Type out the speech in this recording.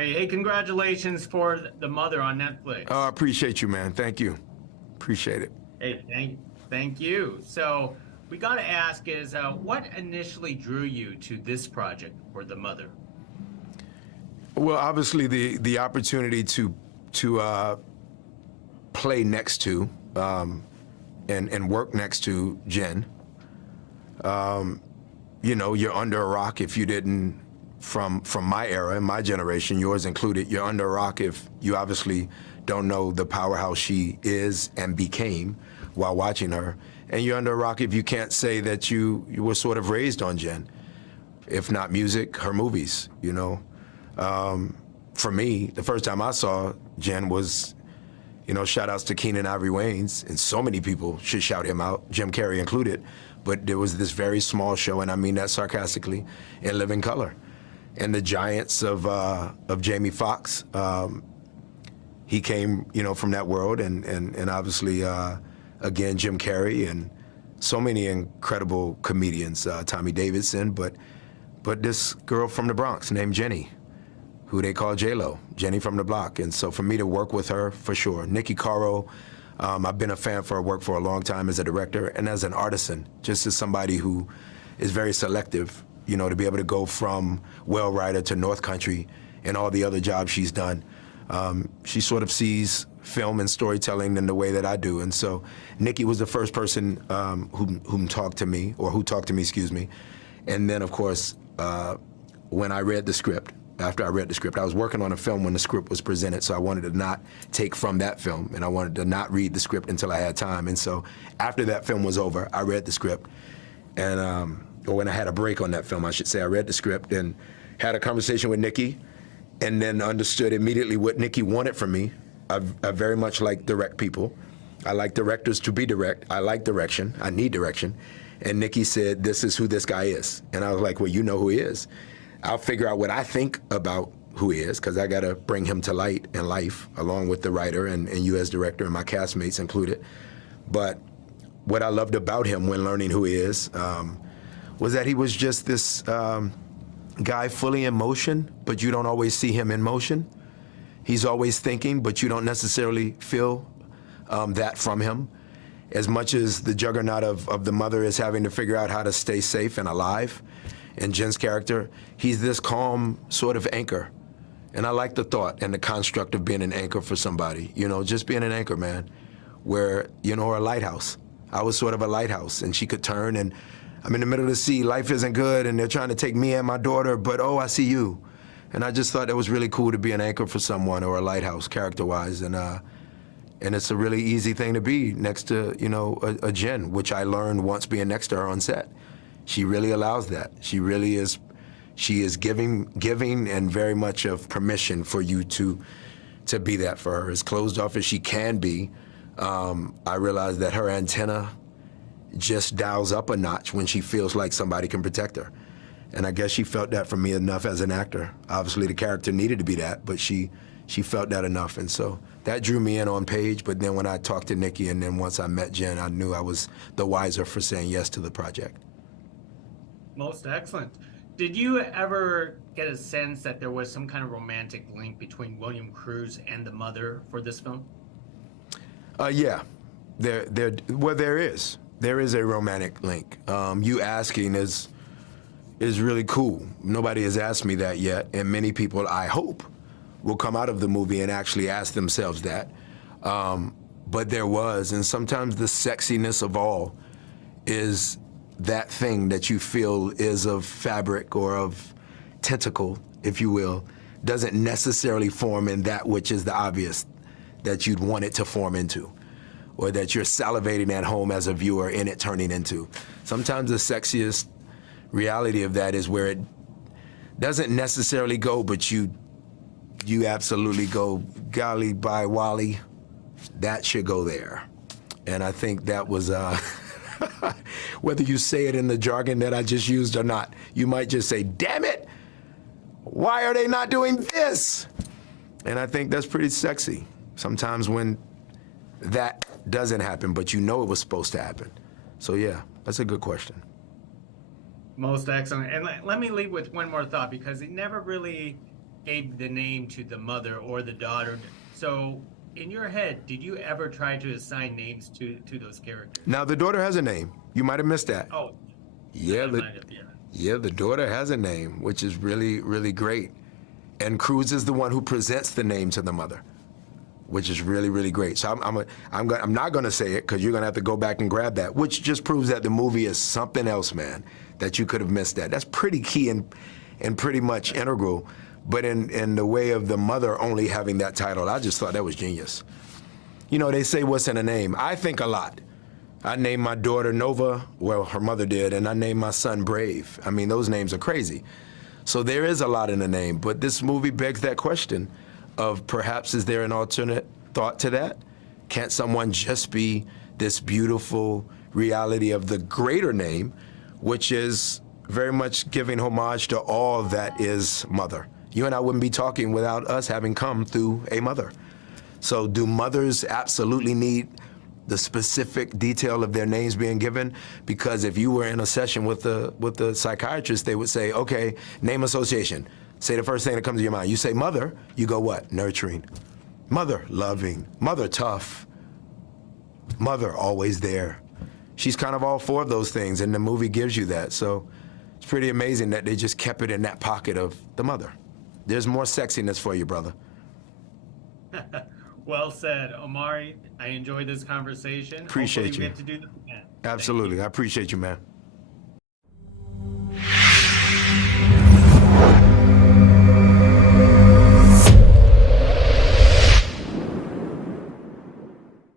Omari. Hey, congratulations for The Mother on Netflix. Oh, I appreciate you, man. Thank you. Appreciate it. Hey, thank you. So we got to ask is what initially drew you to this project for The Mother? Well, obviously the opportunity to play next to and work next to Jen. You know, you're under a rock if you didn't, from my era and my generation, yours included, you're under a rock if you obviously don't know the powerhouse she is and became while watching her. And you're under a rock if you can't say that you were sort of raised on Jen, if not music, her movies, you know. For me, the first time I saw Jen was, you know, shout outs to Keenan Ivory Wayans, and so many people should shout him out, Jim Carrey included. But there was this very small show, and I mean that sarcastically, in Living Color. And the giants of Jamie Foxx, he came, you know, from that world, and obviously, again, Jim Carrey and so many incredible comedians, Tommy Davidson, but this girl from the Bronx named Jenny, who they call J-Lo, Jenny from the Block. And so for me to work with her, for sure. Nikki Caro, I've been a fan for her work for a long time as a director and as an artisan, just as somebody who is very selective, you know, to be able to go from Well Rider to North Country and all the other jobs she's done. She sort of sees film and storytelling in the way that I do. And so Nikki was the first person who talked to me, excuse me. And then, of course, when I read the script, after I read the script, I was working on a film when the script was presented, so I wanted to not take from that film, and I wanted to not read the script until I had time. And so after that film was over, I read the script, and or when I had a break on that film, I should say, I read the script and had a conversation with Nikki, and then understood immediately what Nikki wanted from me. I very much like direct people. I like directors to be direct. I like direction. I need direction. And Nikki said, this is who this guy is. And I was like, well, you know who he is. I'll figure out what I think about who he is, because I got to bring him to light and life, along with the writer and you as director and my castmates included. But what I loved about him when learning who he is was that he was just this guy fully in motion, but you don't always see him in motion. He's always thinking, but you don't necessarily feel that from him. As much as the juggernaut of the mother is having to figure out how to stay safe and alive, and Jen's character, he's this calm sort of anchor. And I like the thought and the construct of being an anchor for somebody, you know, just being an anchor, man, where, you know, or a lighthouse. I was sort of a lighthouse, and she could turn, and I'm in the middle of the sea, life isn't good, and they're trying to take me and my daughter, but oh, I see you. And I just thought that was really cool to be an anchor for someone, or a lighthouse, character-wise, and it's a really easy thing to be next to, you know, a Jen, which I learned once being next to her on set. She really allows that. She is giving and very much of permission for you to be that for her. As closed off as she can be, I realize that her antenna just dials up a notch when she feels like somebody can protect her. And I guess she felt that from me enough as an actor. Obviously the character needed to be that, but she felt that enough. And so that drew me in on page, but then when I talked to Nikki and then once I met Jen, I knew I was the wiser for saying yes to the project. Most excellent. Did you ever get a sense that there was some kind of romantic link between William Cruz and the mother for this film? Yeah, there is. There is a romantic link. You asking is really cool. Nobody has asked me that yet, and many people, I hope, will come out of the movie and actually ask themselves that. But there was, and sometimes the sexiness of all is that thing that you feel is of fabric or of tentacle, if you will, doesn't necessarily form in that which is the obvious that you'd want it to form into, or that you're salivating at home as a viewer in it turning into. Sometimes the sexiest reality of that is where it doesn't necessarily go, but you absolutely go, golly, by Wally, that should go there. And I think that was, whether you say it in the jargon that I just used or not, you might just say, damn it, why are they not doing this? And I think that's pretty sexy. Sometimes when that doesn't happen, but you know it was supposed to happen. So yeah, that's a good question. Most excellent. And let me leave with one more thought, because it never really gave the name to the mother or the daughter. So, in your head, did you ever try to assign names to those characters? Now the daughter has a name. You might have missed that. Oh, Yeah, I the, might have, yeah. yeah, the daughter has a name, which is really, really great. And Cruz is the one who presents the name to the mother, which is really, really great. So I'm not going to say it because you're going to have to go back and grab that, which just proves that the movie is something else, man, that you could have missed that. That's pretty key and pretty much integral. But in the way of the mother only having that title, I just thought that was genius. You know, they say what's in a name. I think a lot. I named my daughter Nova, well, her mother did, and I named my son Brave. I mean, those names are crazy. So there is a lot in the name, but this movie begs that question of perhaps is there an alternate thought to that? Can't someone just be this beautiful reality of the greater name, which is very much giving homage to all that is mother? You and I wouldn't be talking without us having come through a mother. So do mothers absolutely need the specific detail of their names being given? Because if you were in a session with the psychiatrist, they would say, okay, name association. Say the first thing that comes to your mind. You say mother, you go what? Nurturing. Mother, loving. Mother, tough. Mother, always there. She's kind of all four of those things, and the movie gives you that. So it's pretty amazing that they just kept it in that pocket of the mother. There's more sexiness for you, brother. Well said, Omari. I enjoyed this conversation. Appreciate Hopefully you. we get to do this again. Absolutely. I appreciate you, man.